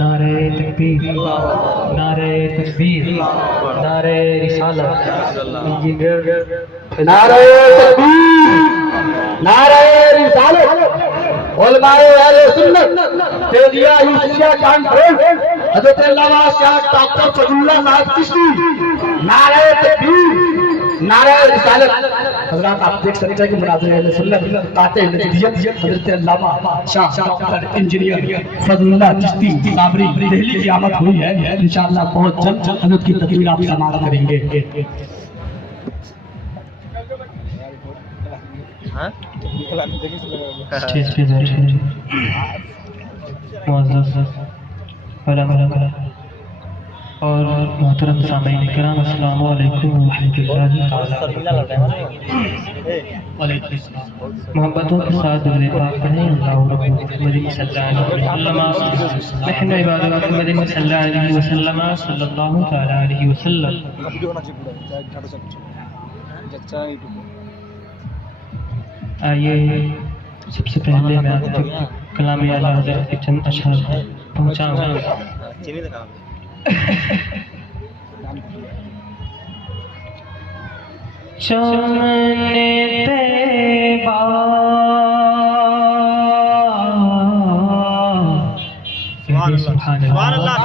نعرہ تکبیر، نعرہ تکبیر، نعرہ رسالت، نعرہ تکبیر، نعرہ رسالت، علماء اہل سنت تیلیہ یوسفیہ کانفرنس حضرت علامہ شاہ ڈاکٹر فضل اللہ صاحب چشتی، نعرہ تکبیر، نعرہ رسالت۔ حضرات آپ دیکھ سکتے ہیں کہ مناظر اہل سنت قاطع نتیجت حضرت علامہ شاہ ڈاکٹر انجینئر فضل اللہ چشتی صابری دہلی کی آمد ہوئی ہے۔ انشاءاللہ بہت جلد حضرت کی تقریر آپ سماعت کریں گے۔ اسٹیج پہ بیٹھے معزز علماء اور محترم سامعین کرام، السلام علیکم ورحمۃ اللہ تعالی۔ محبتوں کے ساتھ درود پاک پڑھیں، اللہ رب محمد صلی اللہ علیہ وسلم، نحن عباد محمد صلی اللہ علیہ وسلم، صلی اللہ تعالی علیہ وسلم۔ آئیے سب سے پہلے میں آپ تک کلام اعلیٰ حضرت کے چند اشعار پہنچاؤں۔ چمن طیبہ سبحان اللہ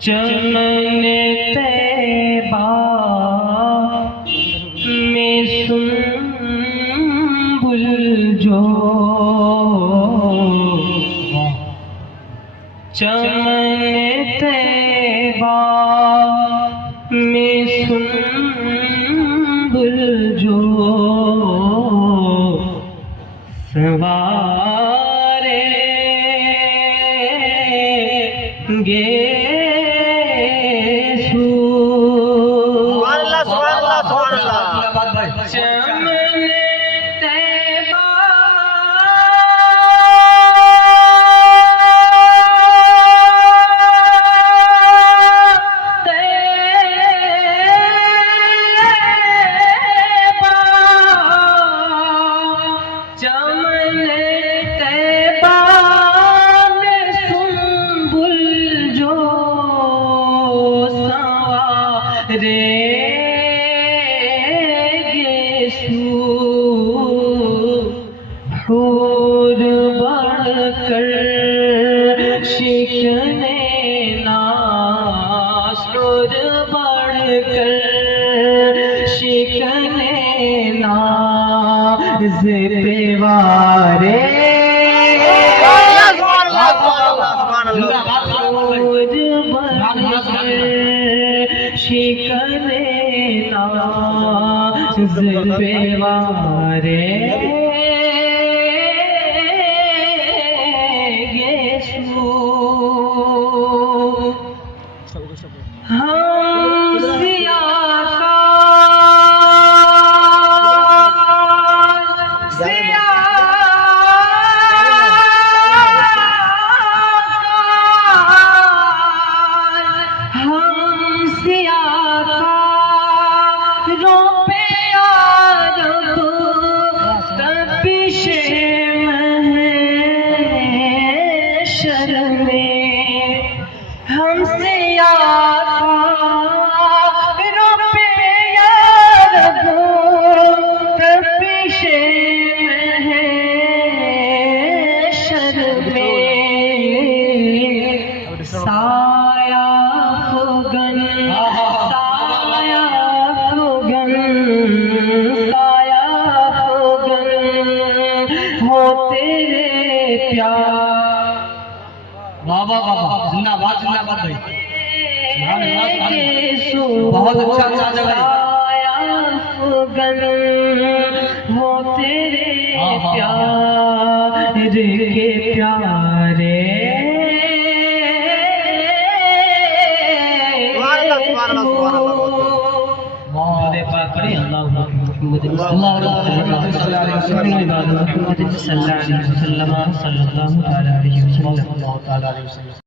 چمن طیبہ میں سنبل جو، چمن طیبہ میں سنبل جو، سنوارے گے حور بڑھ کر شکنے ناز، حور بڑھ کر شکنے ناز پیوارے، حور بڑھ کر شکنے ناز پیوارے بہت اچھا ہو تیرے پیار کے پیارے، محمد صلی اللہ علیہ وسلم